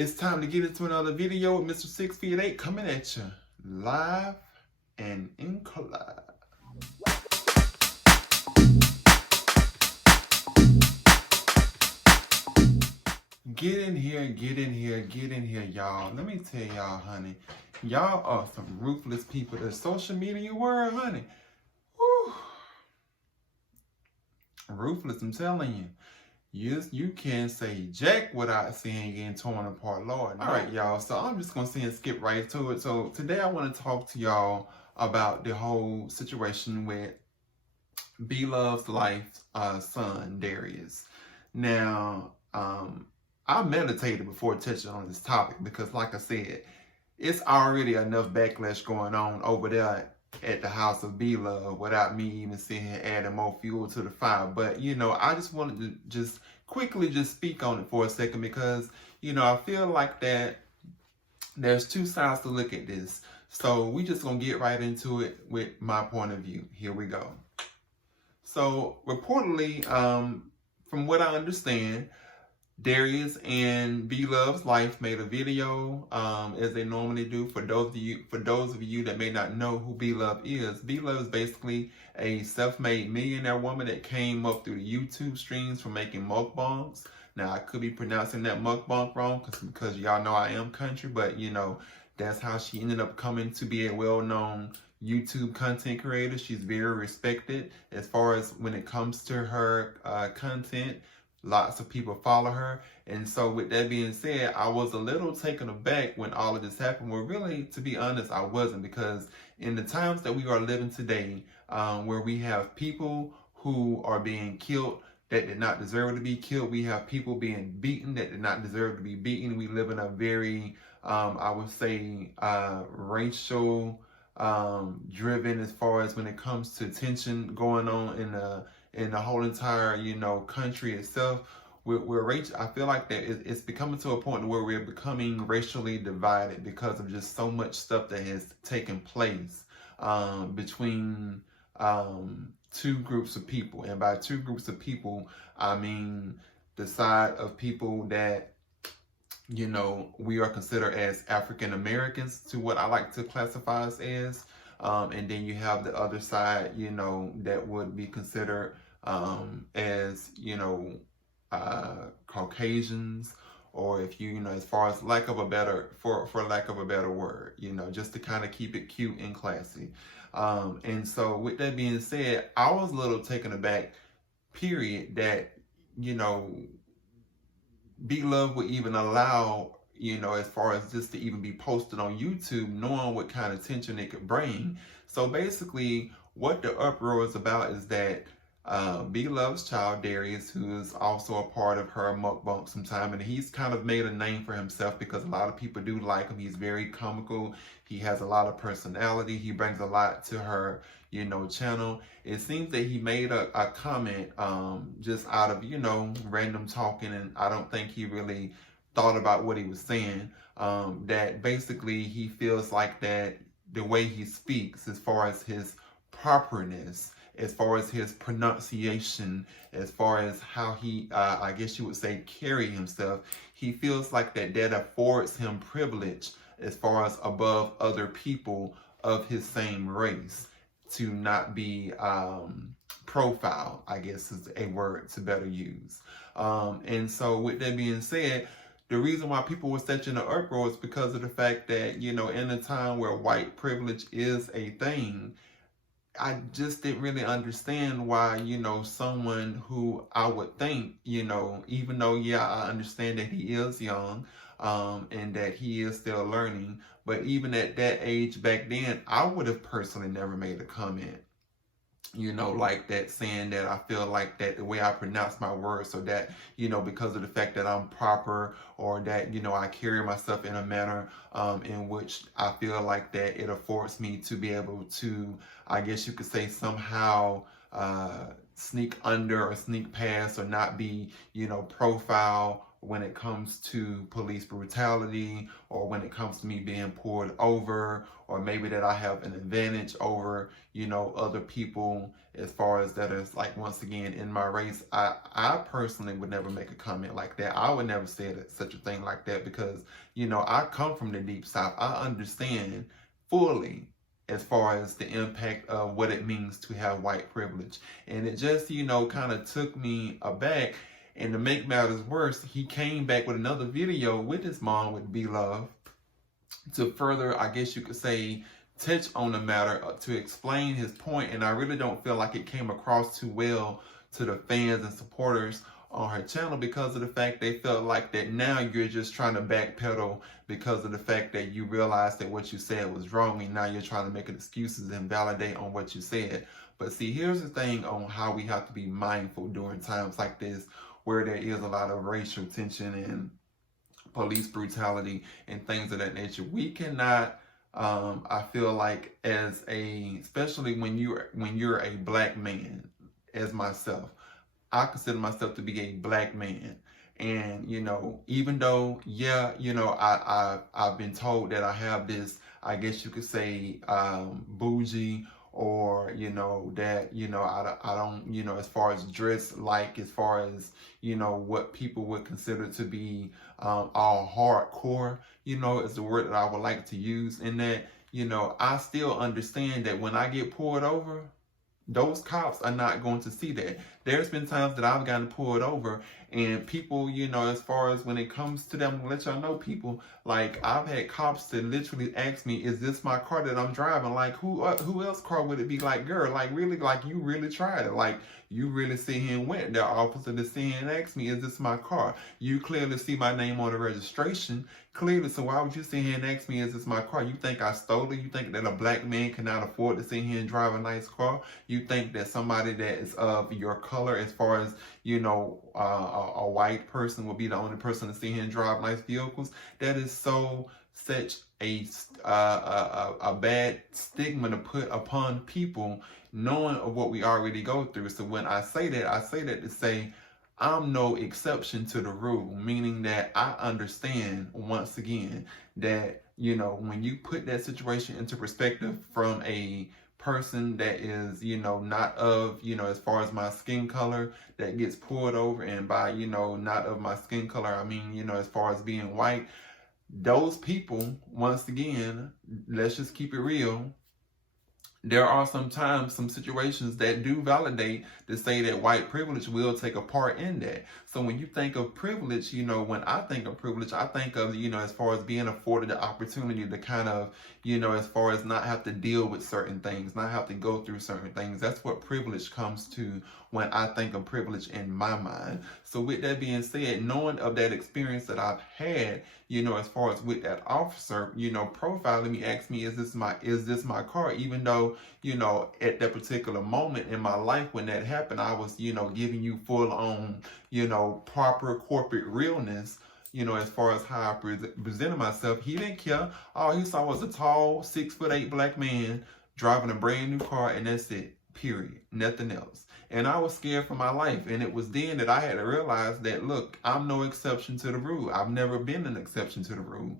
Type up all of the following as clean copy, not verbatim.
It's time to get into another video with Mr. 6'8" coming at you live and in collab. Get in here, y'all. Let me tell y'all, honey. Y'all are some ruthless people. The social media world, honey. Whew. Ruthless, I'm telling you. You can't say jack without seeing getting torn apart, Lord. All right, y'all. So I'm just gonna say and skip right to it. So today I want to talk to y'all about the whole situation with Bloveslife son Darius. Now, I meditated before touching on this topic because, like I said, it's already enough backlash going on over there at the house of B-Love without me even sitting here adding more fuel to the fire. But, I just wanted to just quickly speak on it for a second because, I feel like that there's two sides to look at this. So we just going to get right into it with my point of view. Here we go. So reportedly, from what I understand, Darius and Bloveslife made a video, as they normally do. For those of you that may not know who B-Love is is basically a self-made millionaire woman that came up through the YouTube streams from making mukbangs. Now I could be pronouncing that mukbang wrong because y'all know I am country, but that's how she ended up coming to be a well-known YouTube content creator. She's very respected as far as when it comes to her content. Lots of people follow her. And so with that being said, I was a little taken aback when all of this happened. Well, really, to be honest, I wasn't, because in the times that we are living today, where we have people who are being killed that did not deserve to be killed, we have people being beaten that did not deserve to be beaten. We live in a very, I would say, racial driven, as far as when it comes to tension going on in the whole entire country itself. I feel like that it's becoming to a point where we're becoming racially divided because of just so much stuff that has taken place between two groups of people. And by two groups of people, I mean the side of people that we are considered as African Americans, to what I like to classify us as. And then you have the other side, that would be considered as, Caucasians, or if as far as for lack of a better word, just to kind of keep it cute and classy. And so with that being said, I was a little taken aback, period, that, B-Love would even allow, as far as just to even be posted on YouTube, knowing what kind of tension it could bring. So basically, what the uproar is about is that B-Love's child, Darius, who is also a part of her mukbang sometime, and he's kind of made a name for himself because a lot of people do like him. He's very comical. He has a lot of personality. He brings a lot to her, channel. It seems that he made a comment just out of, random talking, and I don't think he really thought about what he was saying, that basically he feels like that the way he speaks, as far as his properness, as far as his pronunciation, as far as how he, I guess you would say, carry himself, he feels like that affords him privilege as far as above other people of his same race, to not be profiled, I guess is a word to better use. And so with that being said, the reason why people were such in the uproar is because of the fact that, in a time where white privilege is a thing, I just didn't really understand why, someone who I would think, even though, yeah, I understand that he is young, and that he is still learning, but even at that age back then, I would have personally never made a comment, like that, saying that I feel like that the way I pronounce my words, so that, because of the fact that I'm proper, or that, I carry myself in a manner in which I feel like that it affords me to be able to, I guess you could say, somehow sneak under or sneak past or not be, profile when it comes to police brutality, or when it comes to me being pulled over, or maybe that I have an advantage over, other people as far as that is like, once again, in my race. I personally would never make a comment like that. I would never say such a thing like that, because, I come from the deep South. I understand fully as far as the impact of what it means to have white privilege. And it just, kind of took me aback. And to make matters worse, he came back with another video with his mom, with B-Love, to further, I guess you could say, touch on the matter, to explain his point. And I really don't feel like it came across too well to the fans and supporters on her channel, because of the fact they felt like that now you're just trying to backpedal because of the fact that you realized that what you said was wrong, and now you're trying to make excuses and validate on what you said. But see, here's the thing on how we have to be mindful during times like this, where there is a lot of racial tension and police brutality and things of that nature. We cannot, I feel like, especially when you're a black man, as myself, I consider myself to be a black man. And, even though, I've been told that I have this, I guess you could say, bougie, or, that, I don't, as far as dress, like, as far as, what people would consider to be all hardcore, is the word that I would like to use. In that, I still understand that when I get pulled over, those cops are not going to see that. There's been times that I've gotten pulled over, and people, as far as when it comes to them, let y'all know, people, like, I've had cops that literally ask me, is this my car that I'm driving? Like, who else car would it be? Like, girl, like, really, like, you really tried it. Like, you really sit here and went. The officer to sit here and ask me, is this my car? You clearly see my name on the registration. Clearly, so why would you sit here and ask me, is this my car? You think I stole it? You think that a black man cannot afford to sit here and drive a nice car? You think that somebody that is of your color, as far as, a white person, will be the only person to sit here and drive nice vehicles? That is such a bad stigma to put upon people, knowing of what we already go through. So when I say that to say, I'm no exception to the rule, meaning that I understand, once again, that, when you put that situation into perspective from a person that is, not of, as far as my skin color, that gets pulled over, and by, not of my skin color, I mean, as far as being white, those people, once again, let's just keep it real, there are sometimes some situations that do validate to say that white privilege will take a part in that. So when you think of privilege, when I think of privilege, I think of, as far as being afforded the opportunity to kind of, as far as not have to deal with certain things, not have to go through certain things. That's what privilege comes to when I think of privilege in my mind. So with that being said, knowing of that experience that I've had, as far as with that officer, profiling me, asked me, is this my car? Even though, at that particular moment in my life when that happened, I was, giving you full on, proper corporate realness, as far as how I presented myself. He didn't care. All he saw was a tall, 6'8" black man driving a brand new car, and that's it. Period. Nothing else. And I was scared for my life. And it was then that I had to realize that, look, I'm no exception to the rule. I've never been an exception to the rule.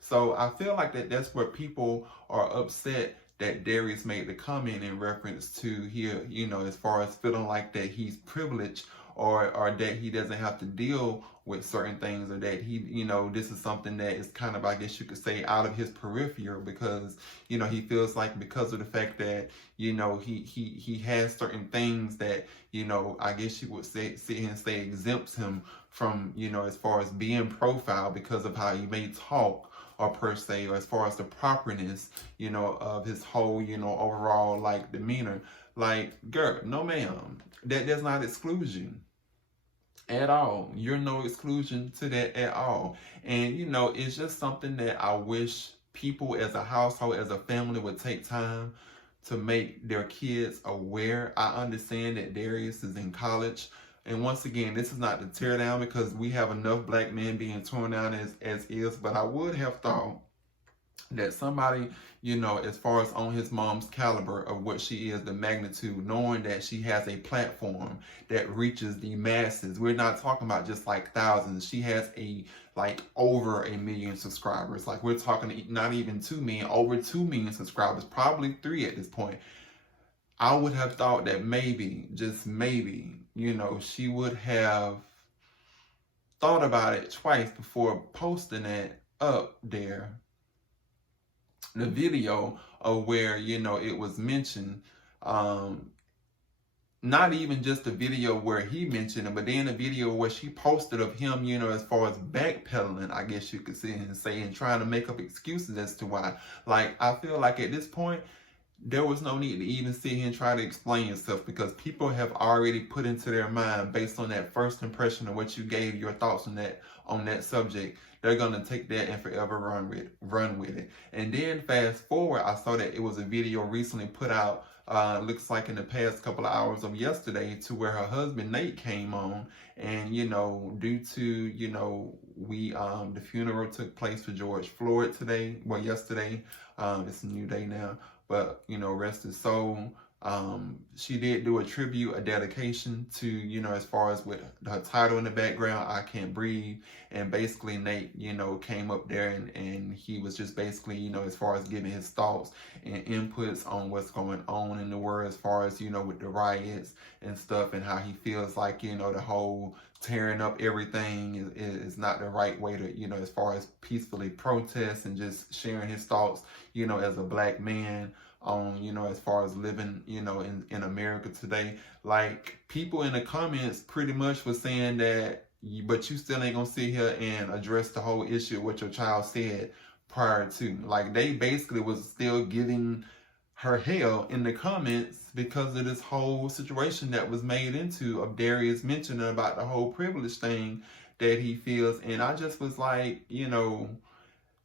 So I feel like that's where people are upset that Darius made the comment in reference to here, as far as feeling like that he's privileged, or that he doesn't have to deal with certain things, or that he, this is something that is kind of, I guess you could say, out of his peripheral, because, he feels like because of the fact that, he has certain things that, I guess you would sit here and say exempts him from, as far as being profiled because of how he may talk, or per se, or as far as the properness, of his whole, overall, like, demeanor. Like, girl, no ma'am, that does not exclude you at all. You're no exclusion to that at all. And, it's just something that I wish people as a household, as a family, would take time to make their kids aware. I understand that Darius is in college. And once again, this is not to tear down, because we have enough black men being torn down as is. But I would have thought that somebody, you know, as far as on his mom's caliber of what she is, the magnitude, knowing that she has a platform that reaches the masses. We're not talking about just like thousands. She has a like over 1 million subscribers. Like we're talking not even 2 million, over 2 million subscribers, probably 3 at this point. I would have thought that maybe, just maybe, you know, she would have thought about it twice before posting it up there, the video of where, you know, it was mentioned, um not even just the video where he mentioned it, but then the video where she posted of him, you know, as far as backpedaling, I guess you could say, and say, and trying to make up excuses as to why. Like, I feel like at this point there was no need to even sit here and try to explain yourself, because people have already put into their mind, based on that first impression of what you gave, your thoughts on that subject. They're gonna take that and forever run with it. And then fast forward, I saw that it was a video recently put out, looks like in the past couple of hours of yesterday, to where her husband Nate came on, and you know, due to, you know, the funeral took place for George Floyd today, well yesterday, it's a new day now, but you know, rest his soul. She did do a tribute, a dedication to, you know, as far as with her title in the background, I Can't Breathe. And basically Nate, you know, came up there and he was just basically, you know, as far as giving his thoughts and inputs on what's going on in the world, as far as, you know, with the riots and stuff, and how he feels like, you know, the whole tearing up everything is not the right way to, you know, as far as peacefully protest, and just sharing his thoughts, you know, as a black man on, you know, as far as living, you know, in America today. Like, people in the comments pretty much was saying that, but you still ain't gonna sit here and address the whole issue of what your child said prior to. Like, they basically was still giving her hell in the comments because of this whole situation that was made into, of Darius mentioning about the whole privilege thing that he feels. And I just was like, you know,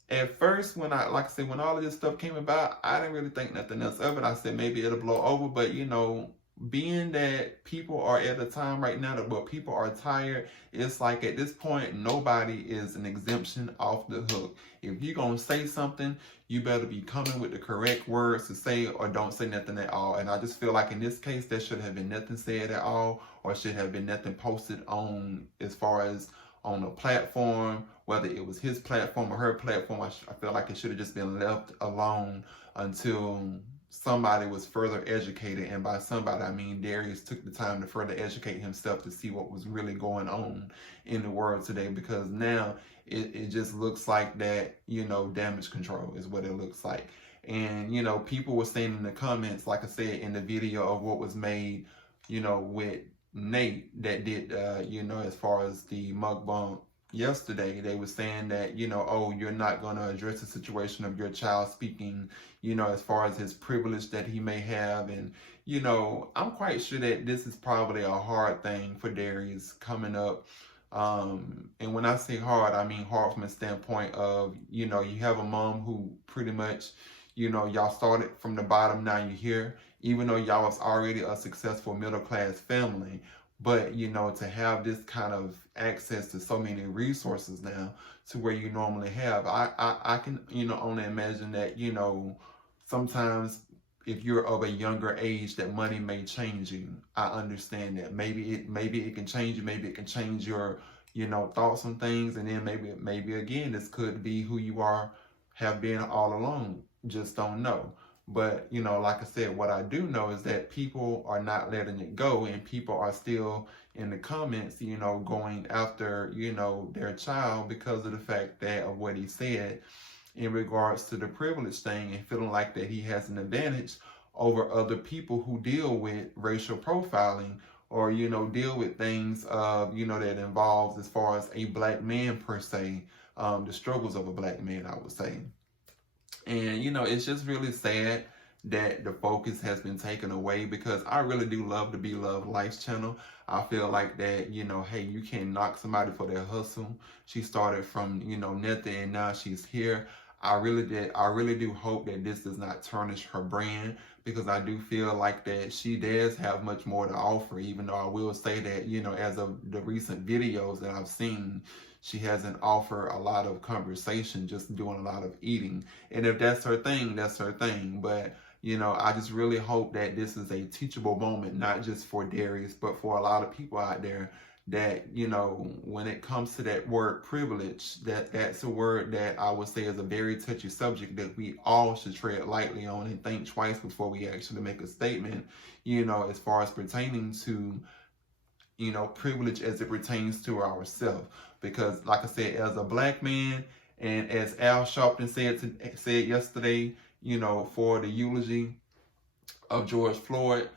at first, when I, like I said, when all of this stuff came about, I didn't really think nothing else of it. I said maybe it'll blow over, but you know, being that people are at a time right now that, but people are tired, it's like at this point, nobody is an exemption off the hook. If you're gonna say something, you better be coming with the correct words to say, or don't say nothing at all. And I just feel like in this case, there should have been nothing said at all, or should have been nothing posted on, as far as on a platform, whether it was his platform or her platform. I feel like it should have just been left alone until somebody was further educated. And by somebody, I mean Darius took the time to further educate himself to see what was really going on in the world today. Because now it just looks like that, you know, damage control is what it looks like. And, you know, people were saying in the comments, like I said, in the video of what was made, you know, with Nate that did, you know, as far as the mukbang yesterday, they were saying that, you know, oh, you're not going to address the situation of your child speaking, you know, as far as his privilege that he may have. And, you know, I'm quite sure that this is probably a hard thing for Darius coming up. And when I say hard, I mean hard from a standpoint of, you know, you have a mom who pretty much, you know, y'all started from the bottom, now you're here, even though y'all was already a successful middle class family. But, you know, to have this kind of access to so many resources now to where you normally have, I can, you know, only imagine that, you know, sometimes if you're of a younger age, that money may change you. I understand that. Maybe it can change you, maybe it can change your, you know, thoughts on things, and then maybe again, this could be who you have been all along. Just don't know. But, you know, like I said, what I do know is that people are not letting it go, and people are still in the comments, you know, going after, you know, their child because of the fact that of what he said in regards to the privilege thing, and feeling like that he has an advantage over other people who deal with racial profiling, or, you know, deal with things, you know, that involves, as far as a black man per se, the struggles of a black man, I would say. And, you know, it's just really sad that the focus has been taken away, because I really do love the Bloveslife channel. I feel like that, you know, hey, you can't knock somebody for their hustle. She started from, you know, nothing, and now she's here. I really do hope that this does not tarnish her brand, because I do feel like that she does have much more to offer, even though I will say that, you know, as of the recent videos that I've seen, She hasn't offered a lot of conversation, just doing a lot of eating. And if that's her thing, that's her thing. But I just really hope that this is a teachable moment, not just for Darius, but for a lot of people out there, that when it comes to that word privilege, that's a word that I would say is a very touchy subject that we all should tread lightly on and think twice before we actually make a statement, as far as pertaining to privilege as it pertains to ourselves. Because like I said, as a black man, and as Al Sharpton said yesterday, for the eulogy of George Floyd,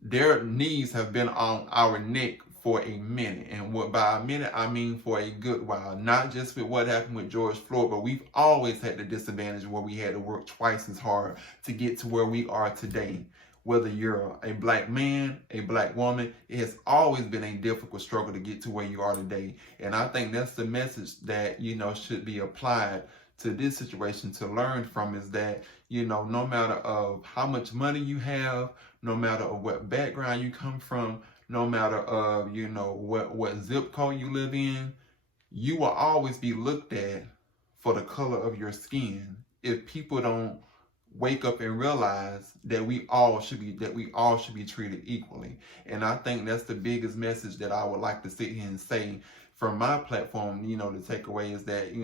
their knees have been on our neck for a minute. And by a minute, I mean for a good while. Not just with what happened with George Floyd, but we've always had the disadvantage where we had to work twice as hard to get to where we are today. Whether you're a black man, a black woman, it has always been a difficult struggle to get to where you are today. And I think that's the message that, should be applied to this situation to learn from, is that, no matter of how much money you have, no matter of what background you come from, no matter of, what zip code you live in, you will always be looked at for the color of your skin. If people don't wake up and realize that we all should be treated equally. And I think that's the biggest message that I would like to sit here and say from my platform, the takeaway is that,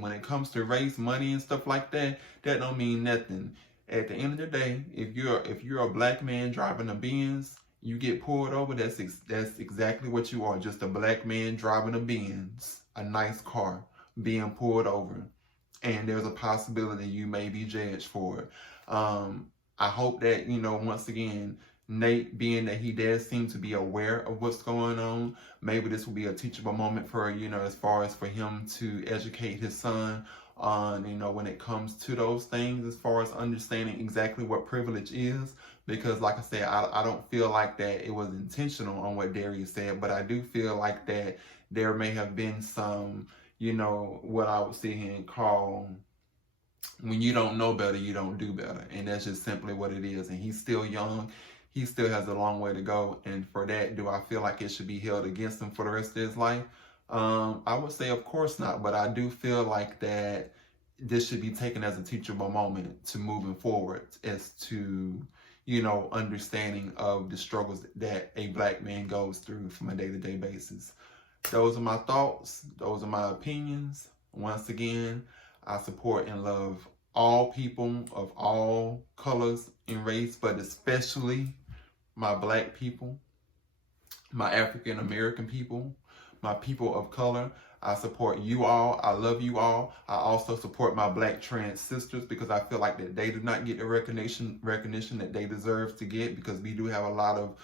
when it comes to race, money and stuff like that, that don't mean nothing. At the end of the day, if you're a black man driving a Benz, you get pulled over, that's exactly what you are, just a black man driving a Benz, a nice car, being pulled over. And there's a possibility you may be judged for it. I hope that, once again, Nate, being that he does seem to be aware of what's going on, maybe this will be a teachable moment for, as far as for him to educate his son on, when it comes to those things, as far as understanding exactly what privilege is. Because like I said, I don't feel like that it was intentional on what Darius said, but I do feel like that there may have been some, what I would sit here and call, when you don't know better, you don't do better. And that's just simply what it is. And he's still young. He still has a long way to go. And for that, do I feel like it should be held against him for the rest of his life? I would say, of course not. But I do feel like that this should be taken as a teachable moment to moving forward, as to, understanding of the struggles that a black man goes through from a day-to-day basis. Those are my thoughts. Those are my opinions. Once again, I support and love all people of all colors and race, but especially my black people, my African American people, my people of color. I support you all. I love you all. I also support my black trans sisters, because I feel like that they do not get the recognition that they deserve to get, because we do have a lot of,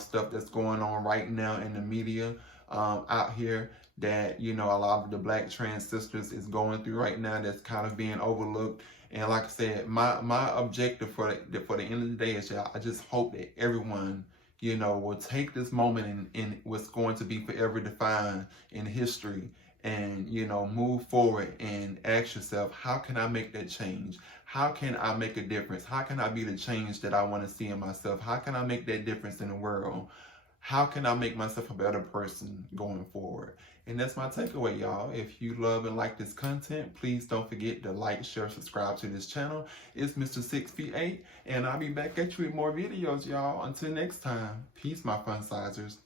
stuff that's going on right now in the media out here that, a lot of the black trans sisters is going through right now, that's kind of being overlooked. And like I said, my objective for the end of the day is, I just hope that everyone, will take this moment in what's going to be forever defined in history, and, move forward and ask yourself, how can I make that change? How can I make a difference? How can I be the change that I want to see in myself? How can I make that difference in the world? How can I make myself a better person going forward? And that's my takeaway, y'all. If you love and like this content, please don't forget to like, share, subscribe to this channel. It's Mr. 6 Feet 8, and I'll be back at you with more videos, y'all. Until next time, peace, my fun sizers.